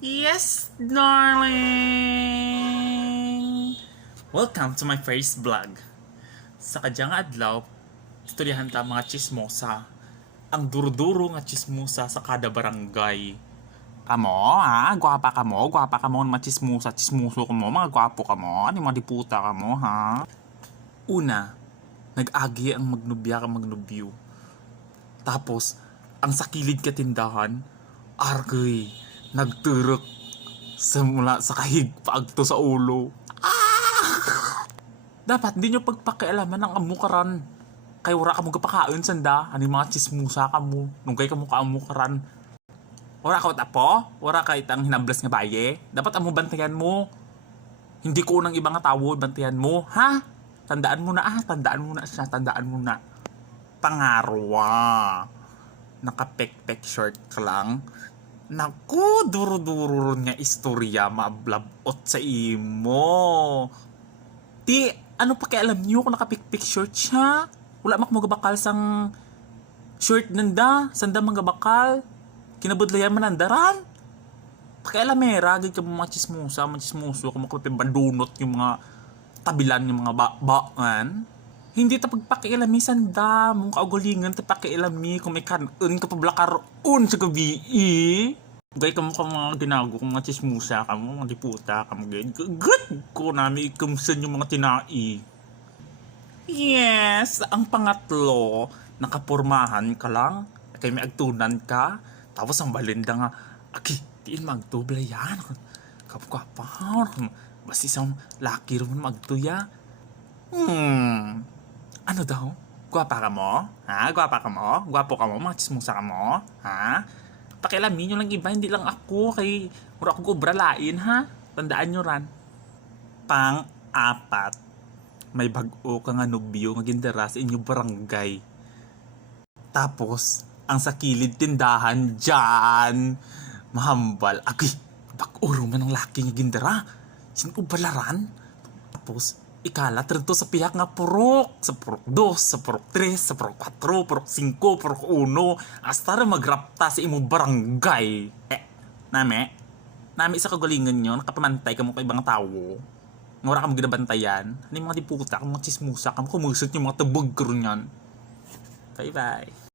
Yes, darling! Welcome to my first vlog. Sa kadyang adlaw, istoryahan ta mga chismosa. Ang duro-duro nga chismosa sa kada barangay. Kamo, ha? Gwapa kamo, mga chismosa, chismoso kamo, mga gwapo kamo, ano mga diputa kamo, ha? Una, nag-agi ang magnubya ka magnubyo. Tapos, ang sakilid ka tindahan, argay, nagturok sa mula sa kahig paagto sa ulo. Dapat di nyo pagpakialaman ng amukaran. Kay wala ka mo kapakain sanda. Ano yung mga chismusa ka mo. Nung kay ka mo kaamukaran. Wala ka tapo? Wala ka itang hinablas nga baye? Dapat amo bantayan mo. Hindi ko unang ibang tao bantayan mo. Ha? Tandaan mo na tandaan mo na siya. Tandaan mo na. Pangarwa. Nakapek-pek short ka lang. Naku, duro-duro nga istorya mablabot sa imo. Di, ano pa kaya alam niyo kung nakapik-pik short siya? Wala mak magabakal sang short nanda, sanda magabakal. Kinabudlayan manandaran. Pakialamera, gid ka mga chismoso, kung makulapin bandunot yung mga tabilan yung mga baan. Hindi ta pagpakialami sanda, mong kaugalingan ta pakialami kung may kanon ka pablakaroon sa gabi. Gay ka mo ka mga ginago kung mga chismusa ka mo, mga diputa ka mo. Good ko namin ikamsan yung mga tinai. Yes, ang pangatlo, nakapurmahan ka lang, kay may agtunan ka, tapos ang balinda nga, tiin magdobla yan. Kapkapa, basta isang laki rin magtuya. Ano daw? Gwapa ka mo? Ha? Gwapa ka mo? Gwapo ka mo? Mga chismusa ka mo? Ha? Pakialamin nyo lang iba, hindi lang ako. Kay mura ako kubralain, ha? Tandaan nyo ran. Pang-apat. May bago ka nga nubyo nga gindara sa inyong barangay. Tapos, ang sa kilid tindahan dyan. Mahambal. Bag-uro man ang laki nga gindara. Sino ko balaran? Tapos, ikalat rin to sa piyak nga purok. Sa purok 2, sa purok 3, sa purok 4, purok 5, purok 1. Hasta rin magrapta sa imong barangay. Nami sa kagalingan nyo, nakapamantay ka mo kay ibang tao. Nga wala ka mo ginabantayan. Ano yung mga diputa, mga chismusa, kumusot yung mga tabog ko rin yan. Bye-bye.